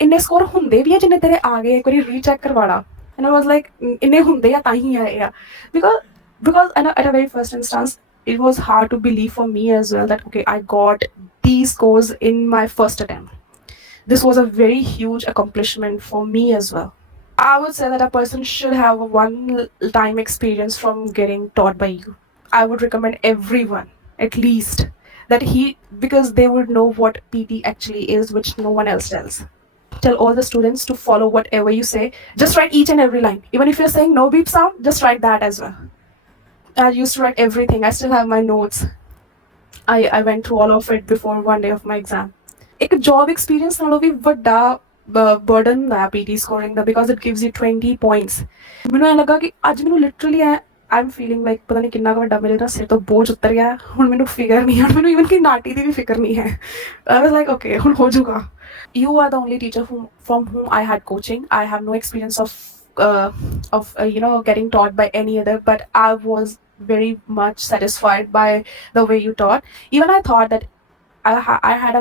ਇੰਨੇ ਸਕੋਰ ਹੁੰਦੇ ਵੀ ਆ ਜਿੰਨੇ ਤੇਰੇ ਆ ਗਏ, ਇੱਕ ਵਾਰੀ recheck ਕਰਵਾੜਾ। And I was like, ਇੰਨੇ ਹੁੰਦੇ ਆ ਤਾਂ ਹੀ ਆਏ ਆ। Because at a very first instance, it was hard to believe for me as well that, okay, I got these scores in my first attempt. This was a very huge accomplishment for me as well. I would say that a person should have a one-time experience from getting taught by you. I would recommend everyone, at least, because they would know what PT actually is, which no one else tells. Tell all the students to follow whatever you say. Just write each and every line. Even if you're saying no beep sound, just write that as well. I used to write everything. I still have my notes. I went through all of it before one day of my exam. एक job experience नालों भी बड़ा burden है PT scoring दा, because it gives you 20 points. मैंने लगा कि आज मैंने literally I'm feeling like पता नहीं कितना का बड़ा मेरे ना सिर तो बोझ उतर गया है, हुन मैंने फिकर नहीं है, मैंने even की नाटी दी भी फिकर नहीं है. I was like, okay, हुन हो जाऊगा. You are the only teacher from whom I had coaching. I have no experience of getting taught by any other, but I was very much satisfied by the way you taught. Even I thought that I had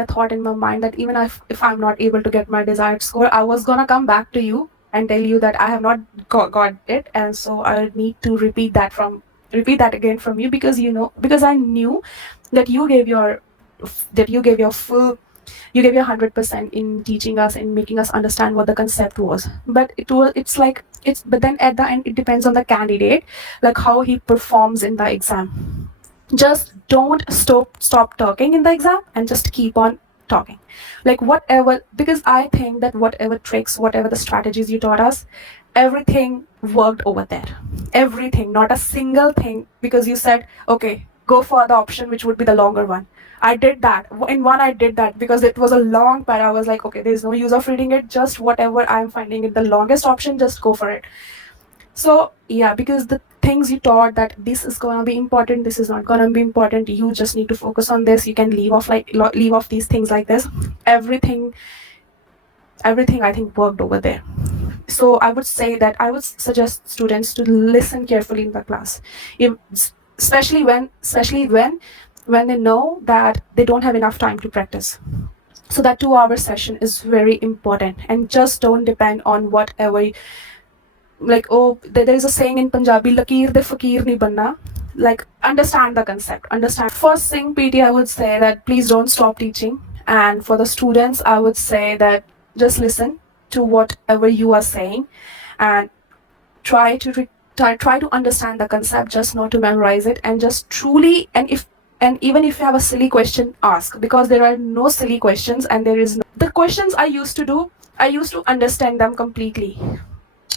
a thought in my mind that even if I'm not able to get my desired score, I was gonna come back to you and tell you that I have not got it, and so I need to repeat that again from you, because I knew that you gave your full, you gave your 100% in teaching us and making us understand what the concept was. But but then at the end it depends on the candidate, like how he performs in the exam. Just don't stop talking in the exam and just keep on talking, like whatever, because I think that whatever tricks, whatever the strategies you taught us, everything worked over there. Everything, not a single thing, because you said, okay, go for the option which would be the longer one. I did that. In one, I did that because it was a long para. I was like, okay, there's no use of reading it. Just whatever I'm finding it the longest option, just go for it. So yeah, because the things you taught, that this is gonna be important, this is not gonna be important, you just need to focus on this, you can leave off these things like this. Everything I think worked over there. So I would say that I would suggest students to listen carefully in the class, especially when they know that they don't have enough time to practice. So that 2-hour session is very important, and just don't depend on whatever, like, oh, there is a saying in Punjabi, "Lakir de fakir nahi banna." Like, understand the concept, understand. For Singh PT, I would say that please don't stop teaching, and for the students, I would say that just listen to whatever you are saying, and try to understand the concept, just not to memorize it, and just truly, and even if you have a silly question, ask, because there are no silly questions, and there is no, the questions I used to understand them completely.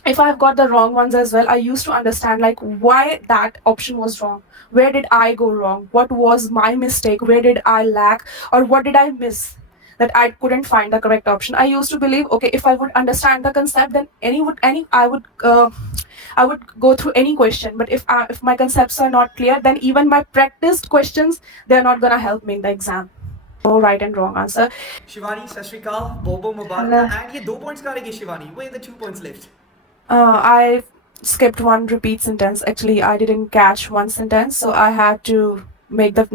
If I've got the wrong ones as well, I used to understand like why that option was wrong, where did I go wrong, what was my mistake, where did I lack, or what did I miss that I couldn't find the correct option. I used to believe, okay, if I would understand the concept, then I would go through any question. But if my concepts are not clear, then even my practiced questions, they're not gonna help me in the exam. No right and wrong answer. Shivani, 𝗧𝗶𝗽𝗀𝗀𝗃 and ये 2 points करेगी Shivani. Where are the 2 points left? I skipped one repeat sentence. Actually, I didn't catch one sentence, so I had to make up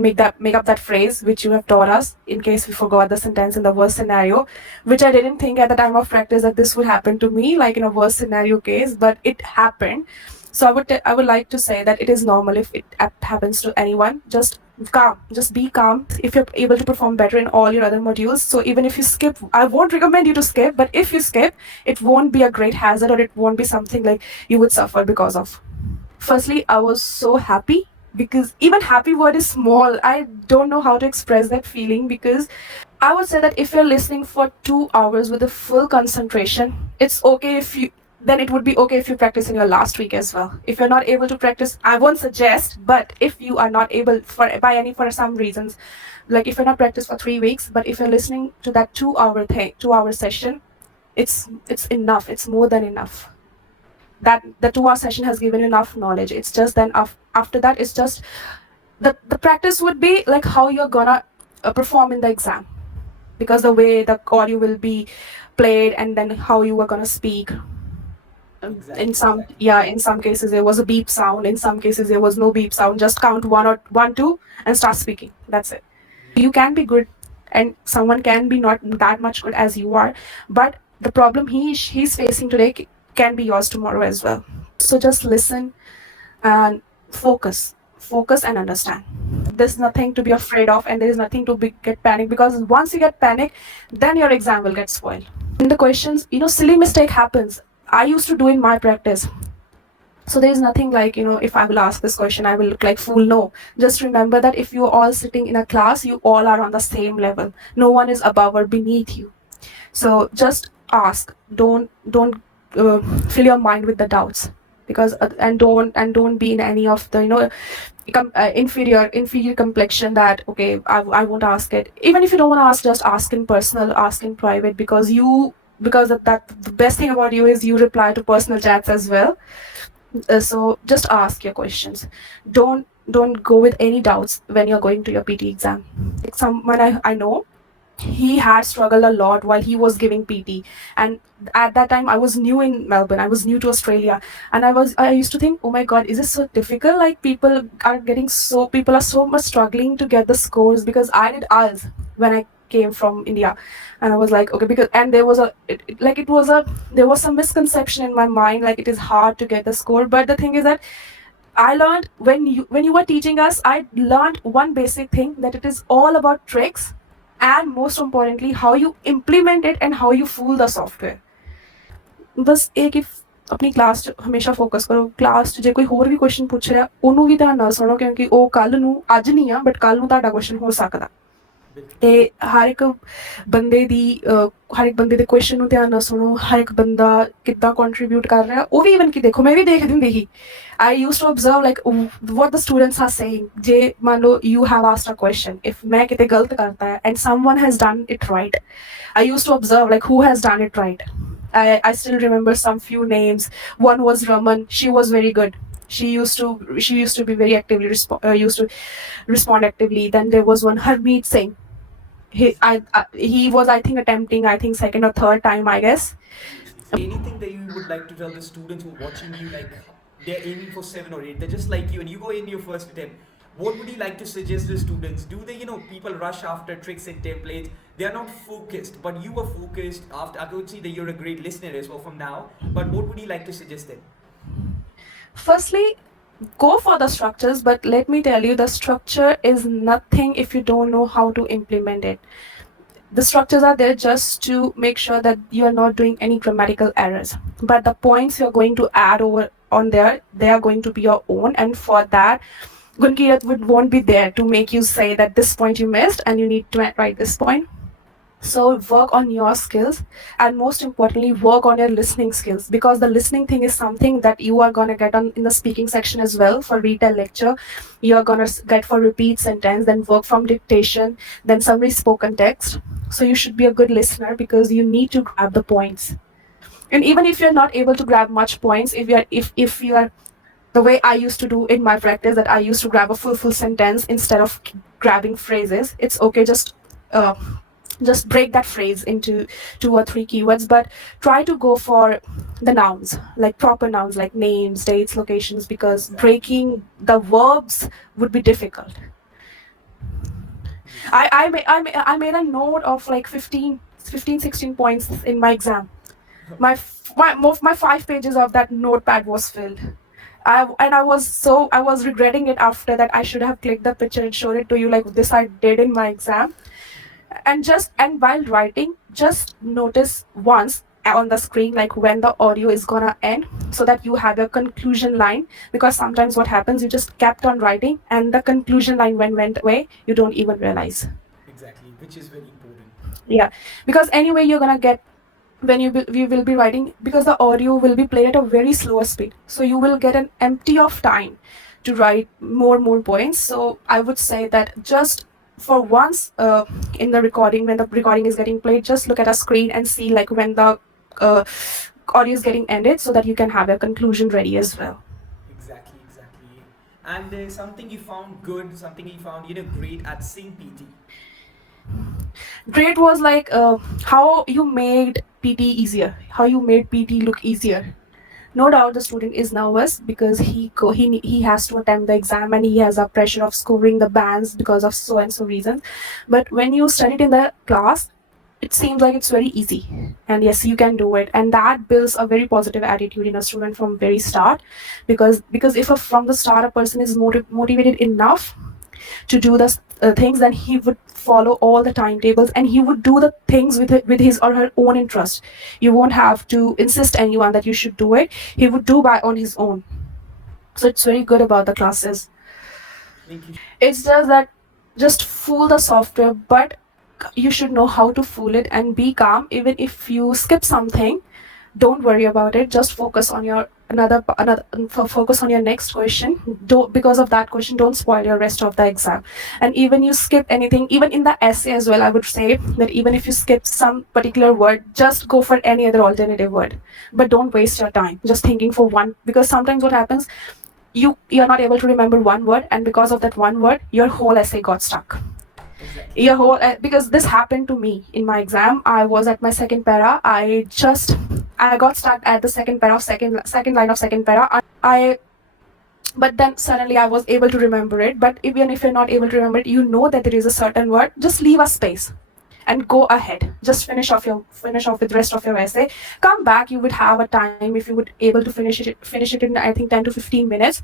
that phrase which you have taught us, in case we forgot the sentence in the worst scenario, which I didn't think at the time of practice that this would happen to me, like in a worst scenario case, but it happened. So I would like to say that it is normal if it happens to anyone. Just be calm. If you're able to perform better in all your other modules, so even if you skip, I won't recommend you to skip, but if you skip, it won't be a great hazard, or it won't be something like you would suffer because of. Firstly, I was so happy, because even happy word is small. I don't know how to express that feeling, because I would say that if you're listening for 2 hours with a full concentration, it's okay then it would be okay if you practice in your last week as well. If you're not able to practice, I won't suggest, but if you are not able for some reasons, like if you're not practiced for 3 weeks, but if you're listening to that 2-hour session, it's enough. It's more than enough. That the 2-hour session has given enough knowledge. It's just then after that, it's just the practice would be like how you're gonna perform in the exam, because the way the audio will be played, and then how you are gonna speak. Exactly. In some cases there was a beep sound, in some cases there was no beep sound. Just count 1 or 1 2 and start speaking. That's it. You can be good and someone can be not that much good as you are, but the problem he's facing today can be yours tomorrow as well. So just listen and focus and understand. There's nothing to be afraid of, and there is nothing to get panic, because once you get panic, then your exam will get spoiled. In the questions, silly mistake happens. I used to do in my practice. So there is nothing like, if I will ask this question, I will look like fool. No, just remember that if you're all sitting in a class, you all are on the same level. No one is above or beneath you. So just ask. Don't fill your mind with the doubts, because and don't be in any of the inferior complexion that okay, I won't ask it. Even if you don't want to ask, just ask in personal, ask in private, because that the best thing about you is you reply to personal chats as well. So just ask your questions. Don't go with any doubts when you're going to your PT exam. Like someone I know, he had struggled a lot while he was giving PT, and at that time I was new in Melbourne, I was new to Australia, and I used to think, oh my god, is this so difficult? Like people are so much struggling to get the scores, because I did IELTS when I came from India, and I was like, okay, because and there was there was some misconception in my mind, like it is hard to get the score. But the thing is that I learned when you were teaching us, I learned one basic thing, that it is all about tricks, and most importantly how you implement it and how you fool the software. बस एक if अपनी class 'ਚ ਹਮੇਸ਼ਾ focus ਕਰੋ। Class 'ਚ ਜੇ ਕੋਈ ਹੋਰ ਵੀ ਕੁਐਸਚਨ ਪੁੱਛ ਰਿਹਾ, ਉਹਨੂੰ ਵੀ ਧਿਆਨ ਨਾਲ ਸੁਣੋ, ਕਿਉਂਕਿ ਉਹ ਕੱਲ ਨੂੰ, ਅੱਜ ਨਹੀਂ ਆ ਬਟ ਕੱਲ ਨੂੰ ਤੁਹਾਡਾ ਕੁਐਸਚਨ ਹੋ ਸਕਦਾ। ਤੇ ਹਰ ਇੱਕ ਬੰਦੇ ਦੇ ਕੁਐਸਚਨ ਨੂੰ ਧਿਆਨ ਨਾਲ ਸੁਣੋ। ਹਰ ਇੱਕ ਬੰਦਾ ਕਿੱਦਾਂ ਕੰਟਰੀਬਿਊਟ ਕਰ ਰਿਹਾ, ਉਹ ਵੀ ਇਵਨ ਕਿ ਦੇਖੋ। ਮੈਂ ਵੀ ਦੇਖਦੀ ਹੁੰਦੀ ਸੀ। I used to observe like what the students are saying. ਜੇ ਮੰਨ ਲਓ you have asked a question, if ਮੈਂ ਕਿਤੇ ਗਲਤ ਕਰਤਾ ਹੈ and someone has done it right, I used to observe like who has done it right. I still remember some few names. One was Raman. She was very good. She used to be very actively used to respond actively. Then there was one Harmeet Singh. He was, I think, attempting, second or third time, I guess. Anything that you would like to tell the students who are watching you, like they're aiming for 7 or 8, they're just like you, and you go in your first attempt. What would you like to suggest to students? Do they, people rush after tricks and templates? They are not focused, but you are focused. After I could see that you're a great listener as well from now. But what would you like to suggest them? Firstly, go for the structures, but let me tell you, the structure is nothing if you don't know how to implement it. The structures are there just to make sure that you are not doing any grammatical errors. But the points you're going to add over on there, they are going to be your own. And for that, 𝗧𝗂𝗧𝗧𝗧 won't be there to make you say that this point you missed and you need to write this point. So work on your skills, and most importantly, work on your listening skills, because the listening thing is something that you are going to get on in the speaking section as well. For retell lecture, you are going to get for repeat sentence, then work from dictation, then summary spoken text. So you should be a good listener, because you need to grab the points. And even if you're not able to grab much points, if you are the way I used to do in my practice, that I used to grab a full sentence instead of grabbing phrases, it's okay. Just break that phrase into 2 or 3 keywords, but try to go for the nouns, like proper nouns, like names, dates, locations, because breaking the verbs would be difficult. I made a note of like 16 points in my exam. My 5 pages of that notepad was filled. I was regretting it after that. I should have clicked the picture and showed it to you, like this I did in my exam. And while writing, just notice once on the screen, like when the audio is gonna end, so that you have a conclusion line. Because sometimes what happens, you just kept on writing and the conclusion line went away, you don't even realize. Exactly, which is very important. Yeah, because anyway you're gonna get, when you will be writing, because the audio will be played at a very slower speed, so you will get an empty of time to write more points. So I would say that just for once, in the recording, when the recording is getting played, just look at a screen and see like when the audio is getting ended, so that you can have a conclusion ready as well. Exactly. And something you found good, something you found great at Singh PT. Great was like how you made PT easier, how you made PT look easier. No doubt the student is nervous because he has to attempt the exam and he has a pressure of scoring the bands because of so and so reasons. But when you study it in the class, it seems like it's very easy, and yes, you can do it, and that builds a very positive attitude in a student from very start, because if from the start a person is motivated enough to do the things, then he would follow all the timetables and he would do the things with his or her own interest. You won't have to insist anyone that you should do it. He would do by on his own. So it's very good about the classes. It's just that just fool the software, but you should know how to fool it and be calm. Even if you skip something, don't worry about it. Just focus on your focus on your next question. Because of that question, don't spoil your rest of the exam. And even you skip anything, even in the essay as well, I would say that even if you skip some particular word, just go for any other alternative word, but don't waste your time just thinking for one, because sometimes what happens, you're not able to remember one word, and because of that one word, your whole essay got stuck. Exactly. Your whole because this happened to me in my exam. I was at my second para. I got stuck at the second para of second line of second para. But then suddenly I was able to remember it. But even if you're not able to remember it, you know that there is a certain word. Just leave a space and go ahead. Just finish off with the rest of your essay. Come back. You would have a time if you would able to finish it in, I think, 10 to 15 minutes.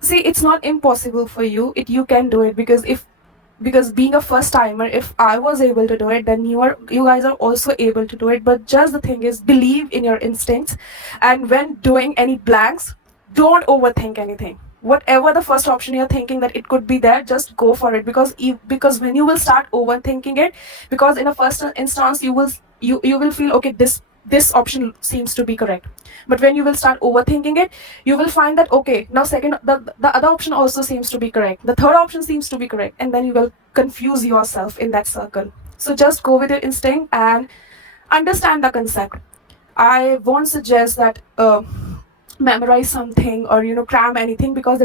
See, it's not impossible for you. You can do it, because being a first timer, if I was able to do it, then you guys are also able to do it. But just the thing is, believe in your instincts, and when doing any blanks, don't overthink anything. Whatever the first option you're thinking that it could be there, just go for it, because when you will start overthinking it, because in a first instance you will feel, okay, this option seems to be correct. But when you will start overthinking it, you will find that, okay, now the other option also seems to be correct, the third option seems to be correct, and then you will confuse yourself in that circle. So just go with your instinct and understand the concept. I won't suggest that memorize something or cram anything, because there is